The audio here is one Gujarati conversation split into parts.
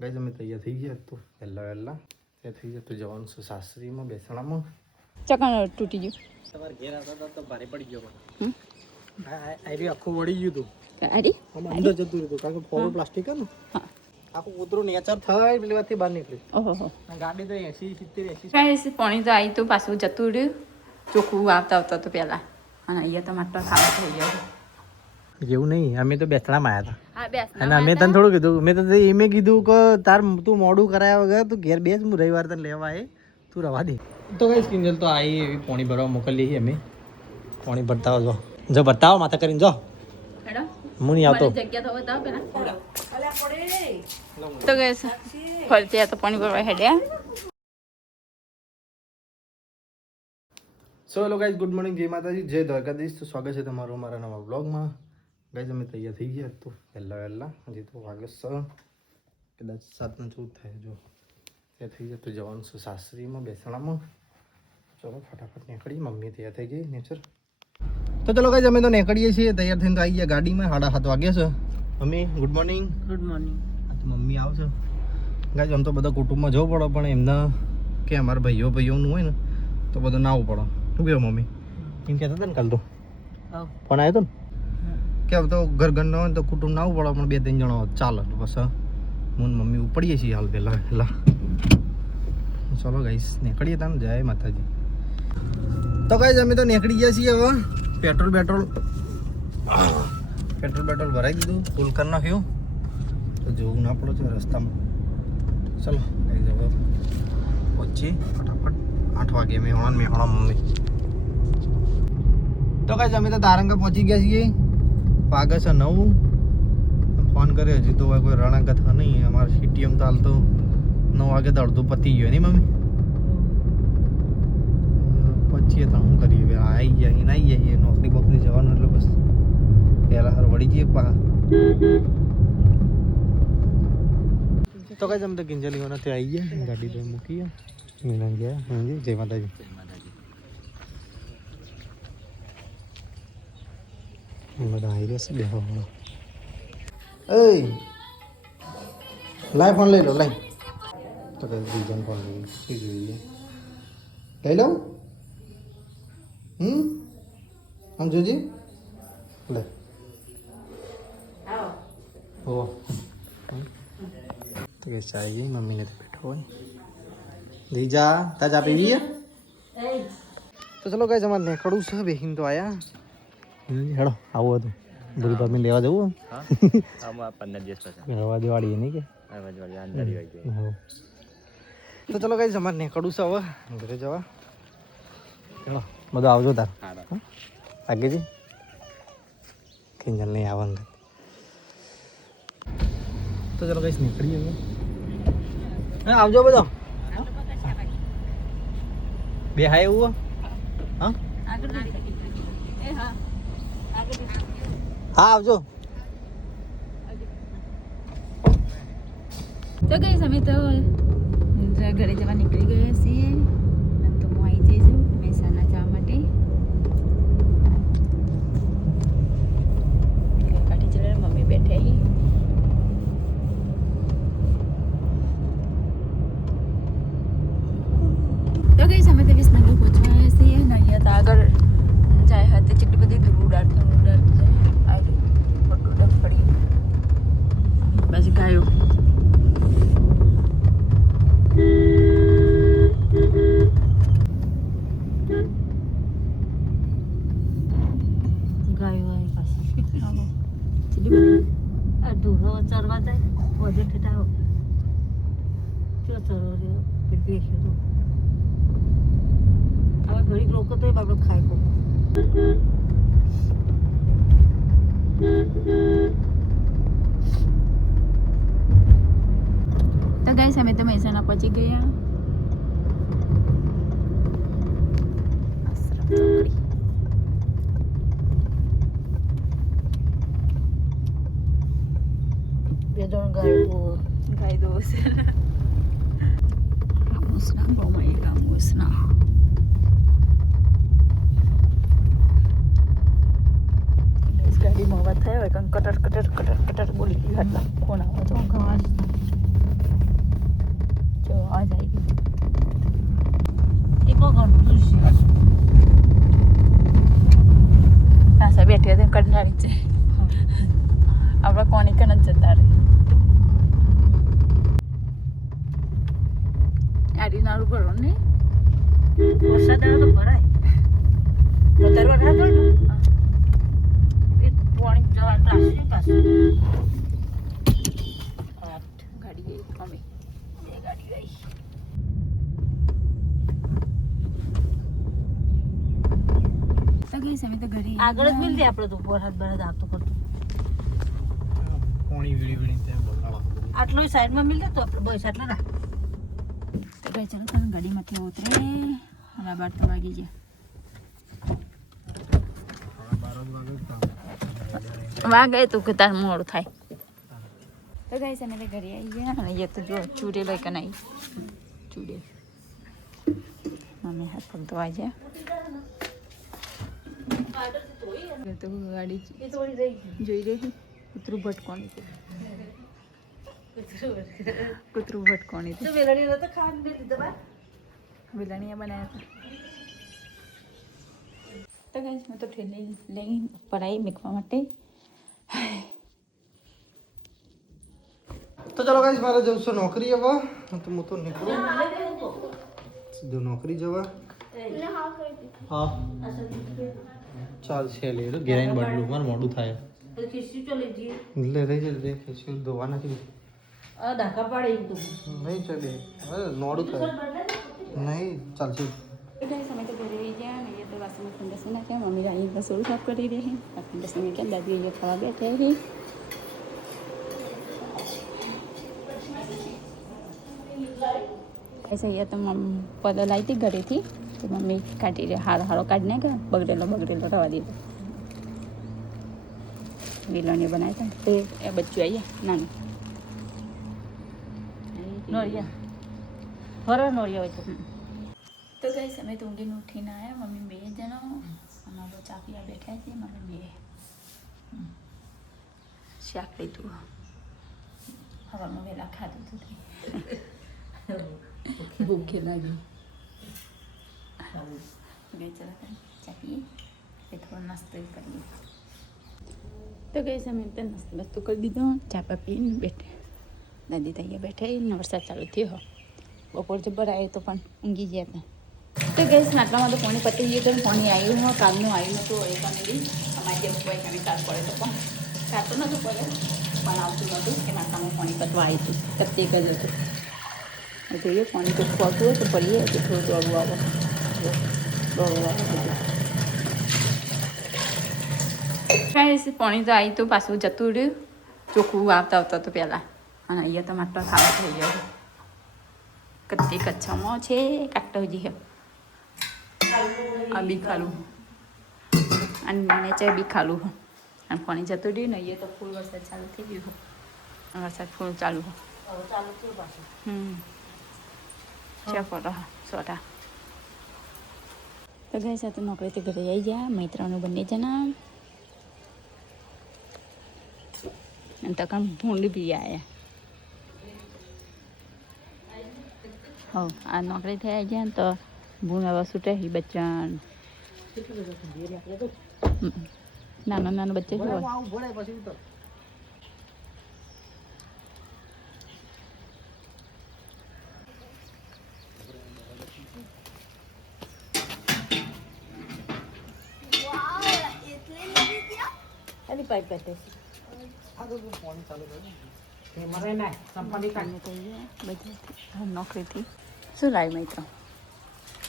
ગાઈઝ અમે તૈયાર થઈ ગયા તો વહેલા ત્યાં થઈ ગયા તો જવાનું છે સાસરીમાં બેસણામાં. ચકણ તૂટી ગયું. તમારે ઘેર આવતા તો ભારે પડી ગયો પણ આ આખું વળી ગયું હતું. અરે અંદર જતું રહ્યું કારણ કે ફોરો પ્લાસ્ટિક ને આખું કૂતરું નેચર થાય પેલી વાતથી બહાર નીકળી. ઓહો ગાડી તો 80-70-80 ગાઈસ પાણી તો આવી તો પાછું જતું રહ્યું ચોખ્ખું આવતા તો પહેલા અને અહીંયા તો માટલો ખાવા થઈ ગયો. એવું નહીં અમે તો બેસણામાં આવ્યા હતા. હા બેસ અને અમે તને થોડું કીધું મેં તો એમ કીધું કે તાર તું મોડું કરાયા વગર તું ઘેર બેસ હું રવિવાર તને લેવા આવે તું રવા દે. તો કઈ કિંજલ તો આવી એવી પાણી ભરવા મોકલી અમે પાણી ભરતા જો જો ભરતા આવો માથા કરીને જો હું નહીં આવતો. જગ્યા તો બતાવો પેલા તો ગાઈસ ફરતી તો પાણી ભરવા હેડ્યા. So hello guys, good morning, જય માતાજી, જય દ્વારકાધીશ. તો સ્વાગત છે તમારું મારા નવા બ્લોગમાં. ગાઈઝ અમે તૈયાર થઈ ગયા તો વહેલા હજી તો વાગે કદાચ 7:14 થાય. જો ત્યાં થઈ જાય તો જવાનું છે સાસરીમાં બેસણામાં. ચલો ફટાફટ નીકળીએ. મમ્મી તૈયાર થઈ ગઈ નેચર. તો ચલો ગાઈઝ અમે તો નીકળીએ છીએ. તૈયાર થઈને તો આવી ગયા ગાડીમાં. 7:30 વાગ્યા છે. Mummy good morning. Good morning. તો મમ્મી આવશે. ગાઈઝ આમ તો બધા કુટુંબમાં જવું પડે પણ એમના કે અમારા ભાઈઓનું હોય ને તો બધું ના આવવું પડે. શું કહ્યું મમ્મી? એમ કહેતા હતા ને કાલ તો ફોન આવ્યો હતો ને કે હવે તો ઘર ના હોય તો કુટુંબ ના આવવું પડે પણ 2-3 જણા ચાલે તો બસ હું મમ્મી ઉપડીએ છીએ હાલ પહેલાં ચલો ગાઈસ નીકળીએ તા ને. જય માતાજી. તો ગાઈસ અમે તો નીકળી ગયા છીએ હવે. પેટ્રોલ ભરાઈ દીધું, ફૂલ કરી નાખ્યું તો જોવું ના પડે છે રસ્તામાં. ચલો ગાઈસ હવે પહોંચીએ ફટાફટ. 8 વાગે મેહોણા મમ્મી. તો ગાઈસ અમે તો તારંગા પહોંચી ગયા છીએ. વાગે છે 9. ફોન કર્યો હજી તો કોઈ રણાંગત નહીં. અમારે સીટીએમ તો હાલ તો 9 વાગે તો અડધું પતી ગયો નહીં મમ્મી? પચીએ તો શું કરીએ આવી જઈએ નોકરી બોકરી જવાનું એટલે બસ પહેલાં હાર વળી જઈએ પા. તો ગાઈસ અમે તો કિંજલીઓના ત્યાં આવી ગયા. ગાડી તો મૂકીએ મીના ગયા. હા જય માતાજી. બધા આવી રહ્યા છે બેહવા. એ લાઈ ફોન લઈ લો લાઈ. તો કઈ બીજાને ફોન લઈ શું જોઈએ લઈ લઉં? આમ જોજે લે હો. તો કે ચાઈ ગઈ મમ્મીને તો બેઠો હોય. જીજા તા ચા પીવી? તો ચલો ગાઈસ અમારે નીકળવું છે. બેહીન તો આયા. હેડો આવું હતું બધી ભાભી લેવા જવું. 15 દિવસ પછી રવા દિવાળી નહીં કે તો ચલો ગાઈસ અમારે નીકળવું છે હવે ઘરે જવા. ચલો બધું આવજો તાર આગેજી કિંજલ નહીં આવવાનું. તો ચલો ગાઈસ નીકળીએ હવે. આવજો બધો. બે હાય એવું હા હા આવજો. તો ગાઈસ અમે તો ઘરે જવા નીકળી ગયા છીએ. તો હું આવી જઈશું મહેસાણા જવા માટે. કાઢી ચલે મમ્મી બેઠે અહીં. તો ગાઈસ અમે તો વિસનગર પહોંચવા આવ્યા છીએ ને અહીંયા તો આગળ જાય હતી જેટલી બધી ધૂળ ઉડાડતી જાય આવી ફોટો પડી પછી ગાયો. ગાયો આવી પાછી જેટલી બધી આ ધૂળો ચરવા જાય વધે ઠેઠાવો ચો ચરવો રહ્યો દેખ્યો તો હવે ઘડીક રોકો તો એ બાબત ખાય કો. તો ગાઈસ અમે તો મહેસાણા પહોંચી ગયા. આશ્રમ ચોકડી. બે જણ ગાય દોસ ગામોસના બહુ ગામોસના. ગાડીમાં અવાજ થયો હોય કંઈ કટર બોલી હતી. કોણ આવે તો પાછા બેઠી હતી કંટાળી છે આપણે કોની કન જ જતા રહે આડી નાળું ભરો ને વરસાદ આવે તો ભરાય વધારે વરસાદ હોય ને એ પાણી જવા ત્રાસી પાછું ગાડી ગઈ અમે એ ગાડી ગઈ તો ગઈ અમે તો ઘરે આગળ જ મિલ દે આપણે તો વરસાદ બરસાદ આવતો કરતો પાણી વીડી વીડી ત્યાં બગાડવા આટલો સાઈડમાં મિલ દે તો આપણે બસ આટલા રાખ તો ગઈ ચાલો તમે ગાડીમાંથી ઉતરે અને 12 તો વાગી ગયા 12 વાગે તો કે તાર મોડું થાય તો ગઈ અમે તો ઘરે આવી ગયા અને એ તો જો ચૂડે લઈ કે નહીં ચૂડે મમ્મી હાથ પગ ધોવા ગયા તો ગાડી જોઈ રહી કૂતરું ભટકોણી કૂતરું ભટકોણી તો વેલણી નતો ખાવાનું બે દીધો બા વેલણીયા બનાવ્યા હતા તો ગઈ મેં તો ઠેલી લઈ ઉપર આવી મૂકવા માટે તો ચાલો ગાઈસ મારે જવું છે નોકરી હવે તો હું તો નીકળું સીધું નોકરી જવા હા ચાલશે લે તો ગેરાઈને બદલું મારે મોડું થાય ખીસી તો લઈ જઈએ એટલે રહી જશે રે ખીસી ધોવા નથી ઢાકા પાડે એમ તો નહીં ચાલે હવે મોડું થાય નહીં ચાલશે समय तो घरे ही गया ये तो वास्तव में ठंडा सुना क्या मम्मी रानी रसोई साफ कर रही है ठंडा समय क्या दादी ये खावा बैठे ही ऐसा ये तो मम पौधा लाई थी घरे थी तो मम्मी काटी रहे हारो हारो काटने का बगड़ेलो रवा दी विलोने बनाया था तो ये बच्चों आई है नानी નોરિયા ફરો નોરિયા હોય તો तो गई समय तो ऊँगी उठी ना आया मम्मी बे जना हमारा चा पिया बैठा थे मम्मी बे शाक ली तू हवा में वेला खा दो तो भूखे लगी गई चला कर चा पिए फिर थोड़ा नाश्ता करिए तो गई समय तो नाश्ता बस कर दी दो चा पी बैठे दादी तैयार बैठे वरसाद चालू थी हो बपोर जबर आए तो ऊँगी गया था तो गई आटलाમાં તો પાણી પતી ગયું તો પાણી આવ્યું હોય કાલનું આવ્યું હતું એ પણ નહીં અમારે જેમ કોઈ કાંઈ કાલ પડે તો પણ કાલ તો નહોતું પડે પણ આવતું નહોતું કે નાસ્તામાં પાણી પતવા આવી હતું તકલીફ જ હતું જોઈએ પાણી ચોખ્ખું આવતું હોય તો પડીએ તો થોડું દોડવું આવે દોડવું આવે બધું કાંઈ પાણી તો આવી તો પાછું જતું રહ્યું ચોખ્ખું આવતા આવતા તો પહેલાં અને અહીંયા તો માટલો ખાવા થઈ ગયો કચ્ચી કચ્છામાં છે કાકટવજી છે આ બી ખાલું અને નીચે બી ખાલું હોય અને પાણી જતું રહ્યું ને એ તો ફૂલ વરસાદ ચાલુ થઈ ગયું હોય વરસાદ ફૂલ ચાલુ હોય ચાલુ થયું પાછું છે ફોટો સોટા તો ગઈ સાથે નોકરીથી ઘરે આવી ગયા મૈત્રાનું બંને જણા અને તકન ભૂંડ બી આવ્યા હો આ નોકરી થઈ આવી ગયા ને તો ભૂંડ હવે છૂટે એ બચ્ચા નાના નાના બચ્ચા કેવા એની પાઇપ કાઢે નોકરીથી શું લાવ્યું મિત્રો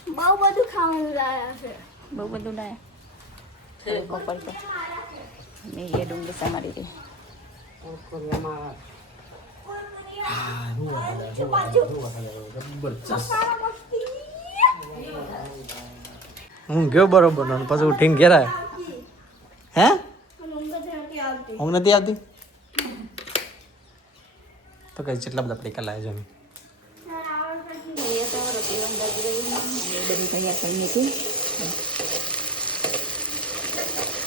બહુ બધું ખાવાનું લાયા છે બહુ બધું લાયા કોપર પર મેં એ ડુંગળી સમારી રહી હું ગયો બરોબર ને પછી ઉઠીને ઘેર આવ્યો હે ઊંઘ નથી આવતી તો કઈ કેટલા બધા પૈકા લાવ્યા છે બધી તૈયાર કરી મૂકી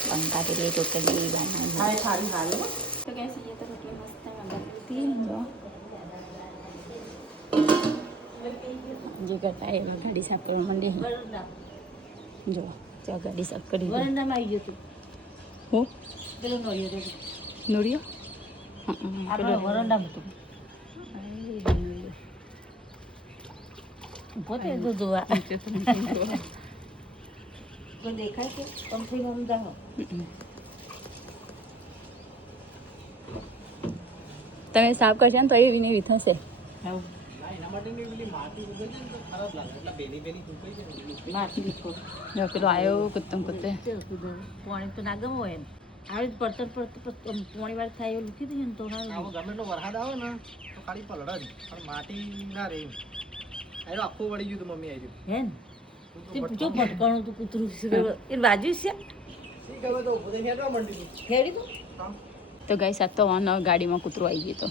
પંખા કે लिए टोटली गाना तो कैसे ये तो रोटी मस्त है मगर तीन दो જે કરતા એમાં ગાડી સાફ કરવા માંડી વરંડા જો ચા ગાડી સાફ કરી દે. વરંડામાં આવી ગયું તું હો પેલો નોળિયો દેજો. નોરિયો આપણે વરંડામાં હતું પોતે તો જોવા તો દેખાય કે કંપનીમાં અમદાવાદ તમે સાફ કરશો ને તો એવી ને એવી થશે. માટી નીકળો જો પેલો આવ્યો કુત્તમ કુત્તે પાણી તો ના ગમો હોય ને આવી જ પડતર પાણી વાર થાય એવું લખી દઈએ ને તો આવો ગમે એટલો વરસાદ આવે ને તો ખાલી પલળ જ પણ માટી ના રહે આયરો આખું વળી ગયું તો મમ્મી આવી હે ને તે જો ભટકાણું તું કૂતરું એ બાજુ છે ગયું તો ઉભું થઈને હેડવા માંડી ખેડી તો તો ગાઈ સાત તો ગાડીમાં કૂતરો આવી ગયો તો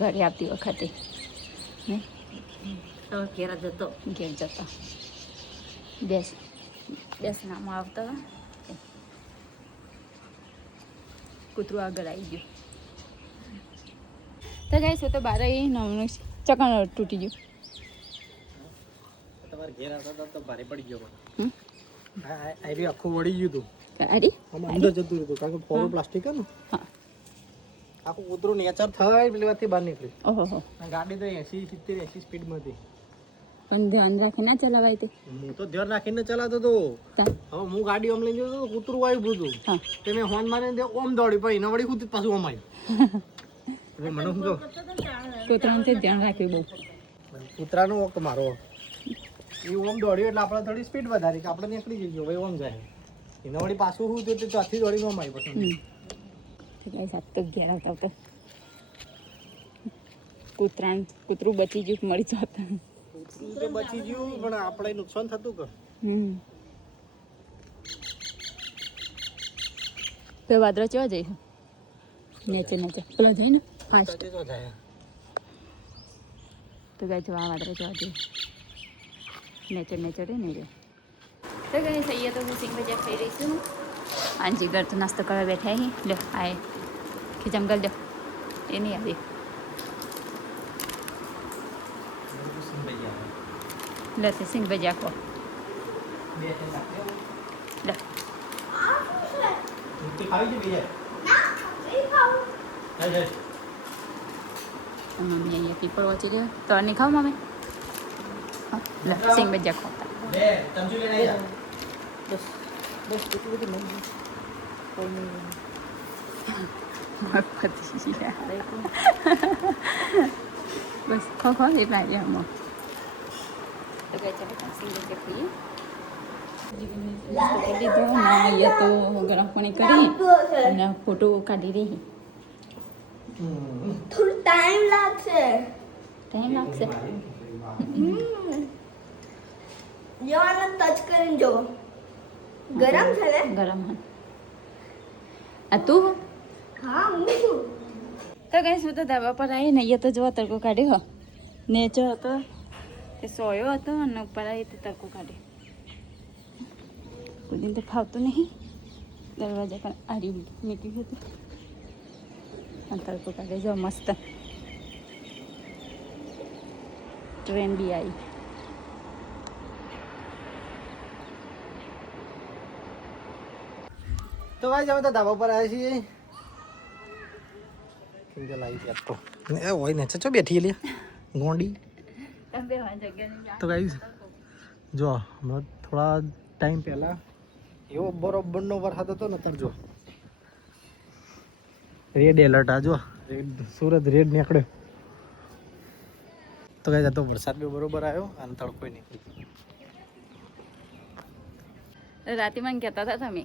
ઘરે આવતી વખતે ને હવે ઘેરા જતો ઘેર જતા બેસ નામાં આવતા કૂતરું આગળ આવી ગયું. તો ગાઈ તો બાર નવનું ચકણ તૂટી ગયું. તમારે ઘેર આવતા તો ભારે પડી ગયો હમ? આયરી આખું વળી ગયું હતું અરે આમાં અંદર જતું રહ્યું કારણ કે પોરો પ્લાસ્ટિક હે ને હા આખું કૂતરું નેચર થાય પેલી વાતથી બહાર નીકળ્યું ઓહો અને ગાડી તો 80-70-80 સ્પીડમાં હતી. પણ ધ્યાન રાખી ના ચલાવાય તે હું તો ધ્યાન રાખીને ચલાવતો હતો. તા. હવે હું ગાડી આમ લઈને જતો હતો કૂતરું આવ્યું હતું હા તે મેં હોર્ન મારીને ઓમ દોડી પછી એના વળી કૂતરું પાછું ઓમ આવ્યું. એટલે મને શું કહું કૂતરાનું તે ધ્યાન રાખ્યું બહુ. કૂતરાનો વખત મારો એ ઓમ દોડ્યો એટલે આપણે થોડી સ્પીડ વધારી કે આપણે નીકળી જઈએ ભાઈ ઓમ જાય એના વળી પાછું શું થયું તે ચોથી દોડીને ઓમ આવ્યું પછી તો ગાઈ સાત તો ઘેર આવતા આવતા કૂતરું બચી ગયું મળી જતા. કૂતરું તો બચી ગયું પણ આપણે નુકસાન થતું કે તો વાદળા ચવા જઈ નેચે પેલો જાય ને ફાસ્ટ તો જાય તો ગાય જવા વાદળા ચવા જઈ નેચર ને રે. તો ગાય સૈયા તો હું સિંગ ભજીયા ખાઈ રહી છું. આંજી ઘર તો નાસ્તો કરવા બેઠા હી લો આય ખીચમગલ લો એ નહીં આવી લે તે સિંગ ભજીયા ખો લે મમ્મી અહીંયા પીપળ વાંચી રહ્યો તો નહીં ખાવ મમ્મી હા લે સિંગ ભજીયા ખોતા બસ બસ એટલું બધું નહીં કોઈ નહીં બસ ખો ખો એટલા આવ્યા આમાં તો ગઈ ચાલે સિંગ ભજીયા ખાઈએ લીધો અહીંયા તો ગરમ પાણી કરી અને ફોટો કાઢી રહી. થોડું ટાઈમ લાગશે. ટાઈમ લાગશે જવાના ટચ કરીને જો ગરમ છે ને. ગરમ હા આ તું હા હું છું. તો કઈ શું તો ધાબા પર આવી ને અહીંયા તો જો તડકો કાઢ્યો નેચર હતો તે સોયો હતો અને ઉપર આવી તો તડકો કાઢ્યો. કોઈ દિન તો ફાવતું નહીં દરવાજા પણ આરી નીકળ્યું હતું અને તડકો કાઢે જો મસ્ત ટ્રેન બી આવી. તો ભાઈ અમે તો ધાબા પર આવ્યા છીએ કિંજલ આવી ગયા તો એ હોય ને ચો બેઠી લે ગોંડી. તો ગાઈસ જો હમણાં થોડા ટાઈમ પહેલાં એવો બરોબરનો વરસાદ હતો ને અત્યારે જો રેડ એલર્ટ આ જો રેડ સુરત રેડ નીકળ્યો. તો ગાઈસ આ તો વરસાદ બી બરોબર આવ્યો અને તડકો નીકળી રાતે મને કહેતા હતા તમે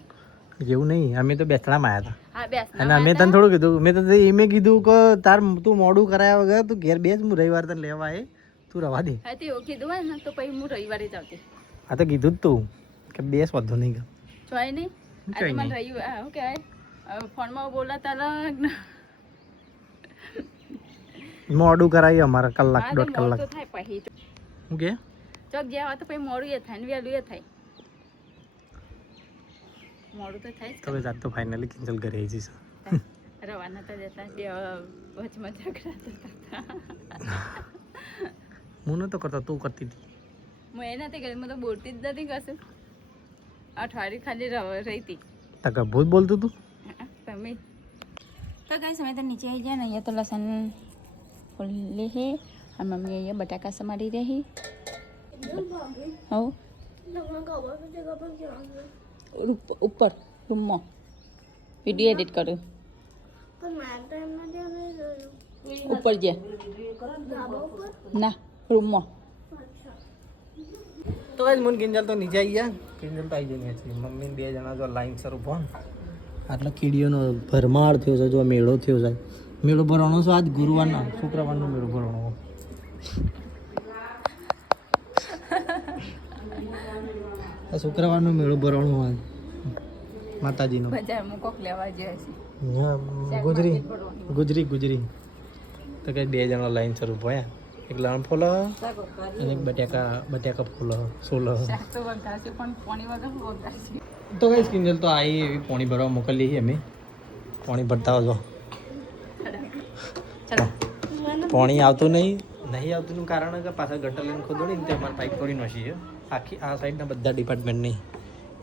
એવું નહીં અમે તો બેસણામાં આવ્યા હતા હા બેસ અને અમે તને થોડું કીધું મેં તો એમે કીધું કે તાર તું મોડું કરાયા વગર તું ઘેર બેસ હું રવિવાર તને લેવા આવે તું રવા દે. હા તે એવું કીધું હોય ને તો પછી હું રવિવારે જ આવતી. હા તો કીધું જ તું કે બેસ વાંધો નહીં કે ચોય નહીં આજે ચોય મને નહીં. રવિવાર શું કહેવાય ફોનમાં બોલાતા લગ્ન મોડું કરાવી અમારે કલાક હા, તો દોઢ મોડું કલાક તો થાય પછી શું કે ચોક જ્યાં હોય તો પછી મોડું એ થાય ને વહેલું એ થાય મોડું તો થાય જ તો હવે જાત તો ફાઇનલી કેન્સલ ઘરે આવી જઈશ. રવાના તો જતા બે વચમાં ઝઘડા થતા હતા. હું નતો કરતો તું કરતી હતી હું એ નથી કરી, હું તો બોલતી જ નથી કશું. અઠવાડિયું ખાલી રહી હતી તકા ભૂત બોલતું તું. તમે તો કઈ સમય તો નીચે આવી જાય ને. અહીંયા તો લસણ ફોલી હે અને મમ્મી અહીંયા બટાકા સમારી રહી. હો ઉપર રૂમમાં વિડીયો એડિટ કર્યું. ઉપર જ્યાં ના રૂમમાં. તો ગાઈસ મુન કિંજલ તો નીચે આવી ગયા. કિંજલ તો આવી જઈ છે. મમ્મી ને 2 જણા જો લાઈન સર ઉભો ને. આટલા કીડીઓનો ભરમાર થયો છે. જો મેળો થયો છે. મેળો ભરવાનો છે આજ ગુરુવારના શુક્રવારનો મેળો ભરવાનો. આ શુક્રવારનો મેળો ભરવાનો હોય માતાજીનો. બજારમાં કોક લેવા જાય છે. ગુજરી તો કઈ 2 જણા લાઈન સર ઉભો યા. એક લણ ફૂલ અને એક બટાકા ફૂલ સોલ. તો કઈ કિંજલ તો આવી એવી પાણી ભરવા મોકલી અમે. પાણી ભરતા આવજો. પાણી આવતું નહીં આવતું કારણ કે પાછા ગટર લઈને ખોદોડી ને તે અમારે પાઇપ તોડી નોશી છે આખી આ સાઈડના બધા ડિપાર્ટમેન્ટ નહીં.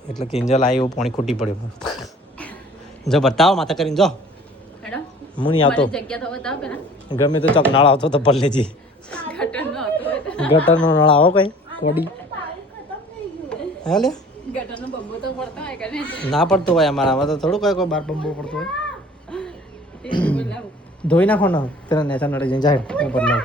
એટલે કિંજલ આવી એવું પાણી ખૂટી પડ્યું. જો બતાવો માથા કરીને જો. હું નહીં આવતો. ગમે તો ચોક નળ આવતો તો ભલે જી. ગટરનો નળ આવો કઈ કોડી હાલે ના પડતો હોય અમારામાં તો થોડું કઈ કોઈ બાર બંબો પડતો હોય. ધોઈ નાખો ને પેલા નેચા નડે જઈને જાય હું બદલાવ.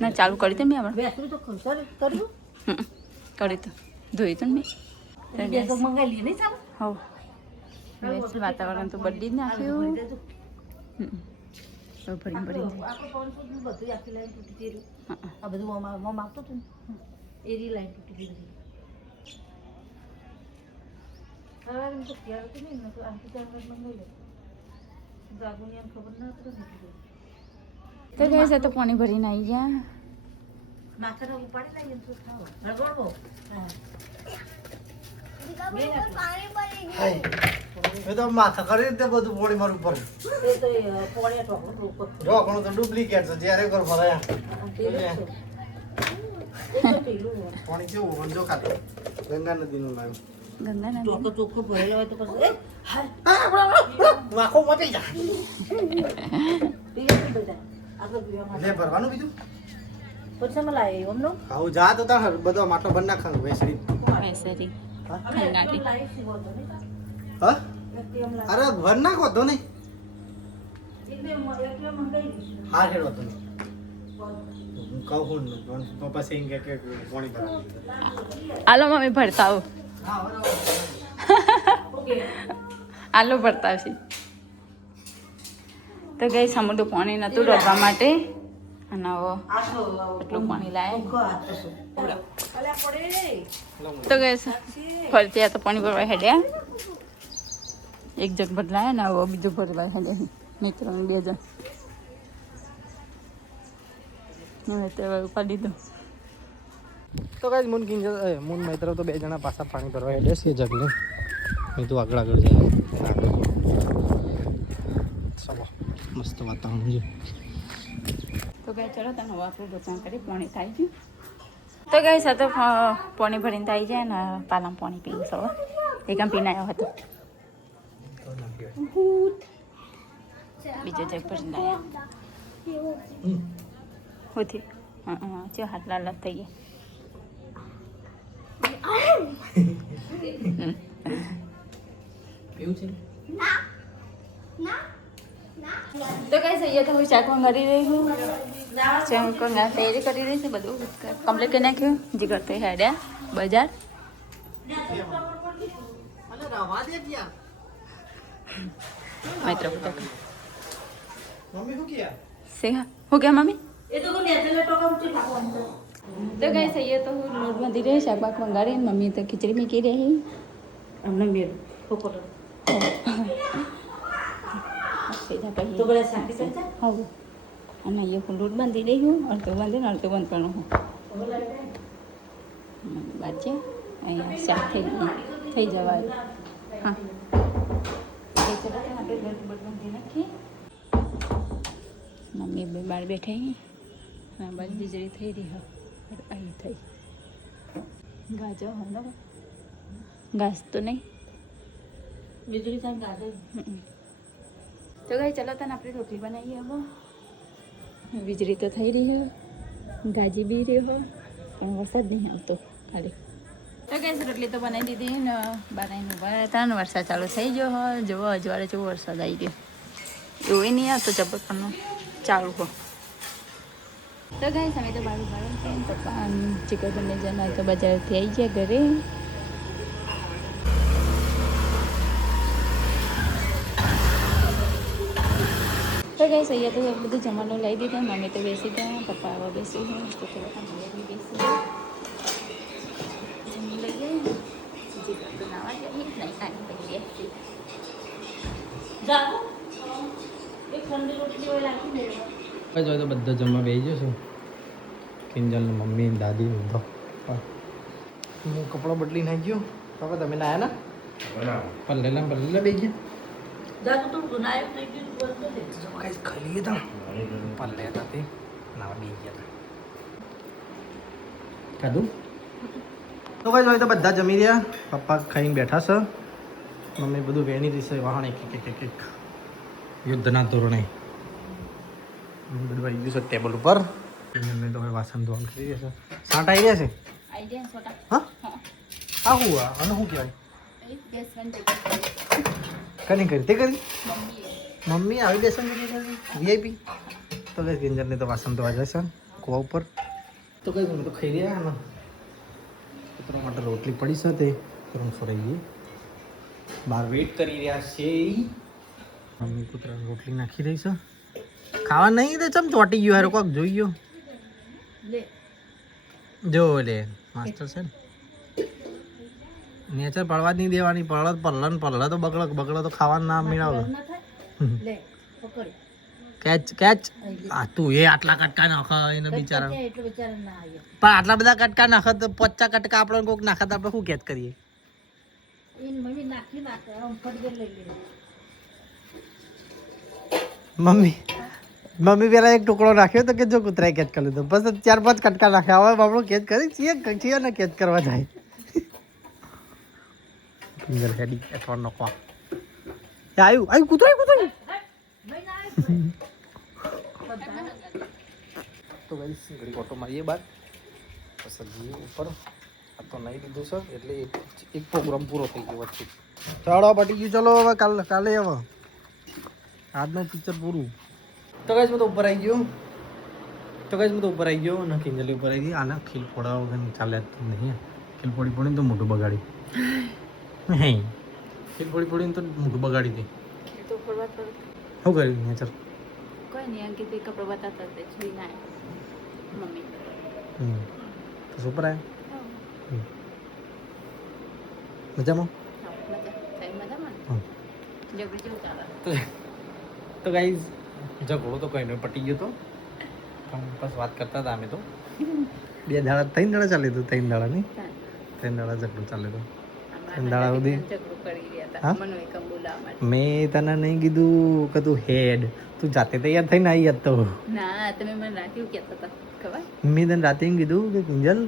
ના ચાલુ કરી દે મેં કરી તો ધોઈ તો મેં હવ વાતાવરણ તો બદલી જ નાખ્યું. ભરી તો ગઈ છે તો પાણી ભરીને આવી ગયા. માથા કરી તે બધું પોણી મારું ઉપર જો ઘણું તો ડુપ્લિકેટ છે. જ્યારે કર ભરાયા પાણી કેવું જો ખાતો ગંગા નદીનું લાવ્યું. ગંગા નદી ચોખ્ખો ભરેલો હોય તો પછી આખો મટી જાય. લે ભરવાનું બીજું આવું જા તો તાર બધો માટો ભર નાખવાનું વેસરી. હા અરે ભર નાખો તો નહીં. હા હેડો તો હું કહું તો પછી એમ કે પાણી ભરવાનું. આલો મમ્મી ભરતા આવો. આલો ભરતા આવશે. તો ગઈ સમુદ્ર પાણી નહોતું રોકવા માટે અને હવે એટલું પાણી લાયા. તો ગઈ ફરતી આ તો પાણી ભરવા હેડ્યા. એક જગ બદલાયા ને હવે બીજું ભરવા હેડ્યા. મિત્રો 2 જણ હવે તો ઉપાડી દીધું. તો guys moon Kinjal moon Maitra તો 2 જણા પાછા પાણી ભરવા હેડે છે જગલે. મેં તો આગળ જાય ચલો મસ્ત વાતાવરણ છે. તો ગાય ચલો તમે હવે આપણું ભોજન કરી પાણી થાય છે. તો ગાય સાથે પાણી ભરીને આવી જાય ને પાલામાં પાણી પીને સૌ એકમ પીને આવ્યો હતો. બીજો જગ ભરીને આવ્યા હોતી. જો હાથ લાલ થઈ ગયા. એવું છે તો કઈ સહી તો હું શાક કરી રહી હું. શાક તૈયારી કરી રહી છે. બધું કમ્પ્લીટ કરી નાખ્યું. જે કરતો હેડ્યા બજાર. મિત્ર મમ્મી શું કિયા સેહા હું ક્યાં મમ્મી તો કઈ સહી તો હું લોટ બાંધી રહી શાક બાક મંગાડી. મમ્મી તો ખીચડી મૂકી રહી. અમને મેળ ખોખો તો બધા શાકી કરતા હવે અને અહીંયા હું લોટ બાંધી રહી હું. અડધો બાંધીને અડધો બાંધવાનો હું બાદ છે અહીંયા શાક થઈ ગયું. થઈ જવાય. હા એ ચલો તો આપણે ઘર બાંધી નાખીએ. મમ્મી બે બાર બેઠા અને બાદ વીજળી થઈ રહી હોય અહીં થઈ ગાજો હલો ઘાસ તો નહીં વીજળી થાય ગાજર. તો ગઈ ચલો તને આપણે રોટલી બનાવીએ હવે. વીજળી તો થઈ રહી હોય ગાજી બી રહી હોય પણ વરસાદ નહીં આવતો ખાલી. તો ગઈ રોટલી તો બનાવી દીધી ને બનાવીને ઉભા હતા ને વરસાદ ચાલુ થઈ ગયો હોય. જુઓ અજવાળે જેવો વરસાદ આવી ગયો એવું નહીં આવતો જબર પણ ચાલુ હો. તો ગઈ અમે તો બારું બારું પપ્પા ચિકન બંને જણા તો બજારથી આવી ગયા ઘરે. તો ગઈ અહીંયા તો બધું જમવાનું લઈ દીધું. મમ્મી તો બેસી ગયા, પપ્પા આવા બેસી ગયા, તો થોડા મમ્મી બેસી ગયા. જમી લઈએ ચિકન તો નાવા જઈએ નહીં કાંઈ પડીએ. જાગો એક ઠંડી રોટલી હોય રાખી દે. જો તો બધા જમવા બેસી જશું. કિંજલ મમ્મી દાદી બધો. હું કપડાં બદલી નાખ્યો. બાબા તમે ના આવ્યા ને પલ્લે બે ગયા. જાગો તું ગુનાયો થઈ ગયું બંધ દે. તો કઈ ખાઈ લીધા પલ્લે હતા તે નાવા બે ગયા હતા. ખાધું તો કઈ હોય તો બધા જમી રહ્યા. પપ્પા ખાઈને બેઠા છે. મમ્મી બધું વેણી રહેશે વાહણ એક યુદ્ધના ધોરણે બધું આવી ગયું છે ટેબલ ઉપર. એમને તો હવે વાસણ ધોવાનું કરી રહ્યા છે. સાંટ આવી રહ્યા છે. આવી જાય છોટા. હા આ શું આ અને શું કહેવાય ગેસ બંધ કની કરી તે કરી મમ્મીએ મમ્મી આવી બેસન વીઆઈપી. તો કઈ કિંજલને તો વાસણ ધોવા જશે કુવા ઉપર. તો કઈ તમે તો ખાઈ રહ્યા ને કૂતરા માટે રોટલી પડી છે તે ગરમ ફરાઈ ગઈ. બહાર વેઇટ કરી રહ્યા છે. મમ્મી કૂતરાને રોટલી નાખી રહી છે. ખાવા નહીં તો ચમ ચોટી ગયો હારો કોક જોઈ ગયો લે જો લે માસ્ટર છે ને નેચર પડવા જ નહીં દેવાની. પલળ તો બગડો તો ખાવાનું ના મેળાવ. લે પકડ કેચ કેચ આ તું એ આટલા કટકા નાખ એને બિચારા એટલું બિચારા ના આવ્યો. પણ આટલા બધા કટકા નાખે તો 50 કટકા આપણે કોઈક નાખે તો આપણે શું કેચ કરીએ. એને મમ્મી નાખી નાખે આમ ફટકે લઈ લે. મમ્મી પેલા એક ટુકડો નાખ્યો તો કે જો કૂતરાએ કેચ કરી લીધો. બસ 4-5 કટકા નાખ્યા. હવે બાપડો કેચ કરી છીએ ને કેચ કરવા જાય. કિંજલ હેડી અથવા નોખવા આવ્યું કૂતરાય તો ગાઈસ ઘડી ઓટો મારીએ બાર પછી ઉપર આ તો નહીં લીધું સર એટલે એક પ્રોગ્રામ પૂરો થઈ ગયો વચ્ચે. ચાલો પટી ગયું. ચલો હવે કાલે હવે આજનું પિક્ચર પૂરું. તો ગાઈસ હું તો ઉપર આવી ગયો અને કિંજલ ઉપર આવી ગઈ. આના ખીલ ફોડા વગર ચાલે નહીં. ખીલ ફોડી પડીને તો મોટું બગાડી નહીં. ખીલ ફોડીને તો મોટું બગાડી દે. તો ફરવા પર શું કર્યું નેચર કોઈ નહીં અંકિત કપડો બતાવતા હતા જોઈ ના મમ્મી તો સુપર આવ્યા મજામાં. ઝઘડો જેવું ચાલે. તો ગાઈઝ ઝઘડો તો કઈ પટી ગયો તો બસ વાત કરતા હતા અમે તો. 3 દાડા ચાલે તો 3 દાડા નહીં 3 દાડા ઝઘડો ચાલે તો 3 દાડા સુધી ઝઘડો કરી રહ્યા હતા હા? મને એકમ બોલાવવા માટે. મેં તને નહીં કીધું કે તું હેડ તું જાતે તૈયાર થઈને આવી હતો. ના તમે મને રાખ્યું કહેતા હતા ખબર. મેં તને રાતે એમ કીધું કે કિંજલ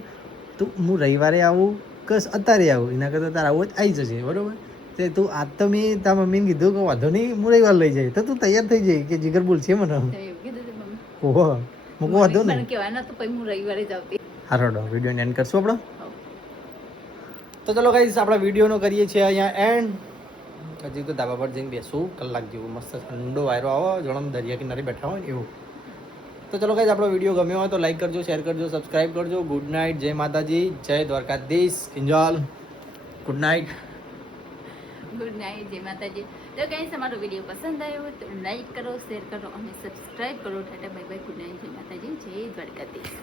તું હું રવિવારે આવું કે અત્યારે આવું એના કરતાં તારે આવું જ આવી જશે બરોબર. તે તું આજ તો મેં તારા મમ્મીને કીધું કે વાંધો નહીં હું રવિવાર લઈ જાય તો તું તૈયાર થઈ જાય કે જીગર બોલ છે મને. તમે એવું કીધું હતું મમ્મી. ઓહો મૂકો વાંધો મને નહીં. કહેવાનું હતું પછી હું રવિવારે જ આવતી. હારો વિડીયો એન્ડ કરશું આપણો. તો ચલો ગાઈસ આપણા વિડીયોનો કરીએ છીએ અહીંયા એન્ડ. હજી તો ધાબા પર જઈને બેસું કલાક જેવું મસ્ત ઠંડો વાયરો આવો જણમ દરિયા કિનારે બેઠા હોય ને એવું. તો ચલો ગાઈસ આપણો વિડીયો ગમ્યો હોય તો લાઈક કરજો, શેર કરજો, સબસ્ક્રાઈબ કરજો. ગુડ નાઇટ, જય માતાજી, જય Dwarkadhish. Kinjal good night. Good night, જય માતાજી. તો ગાઈસ અમારો વિડીયો પસંદ આવ્યો તો લાઈક કરો, શેર કરો અને સબસ્ક્રાઈબ કરો. Tata bye bye. Good night, જય માતાજી, જય દ્વારકાધીશ.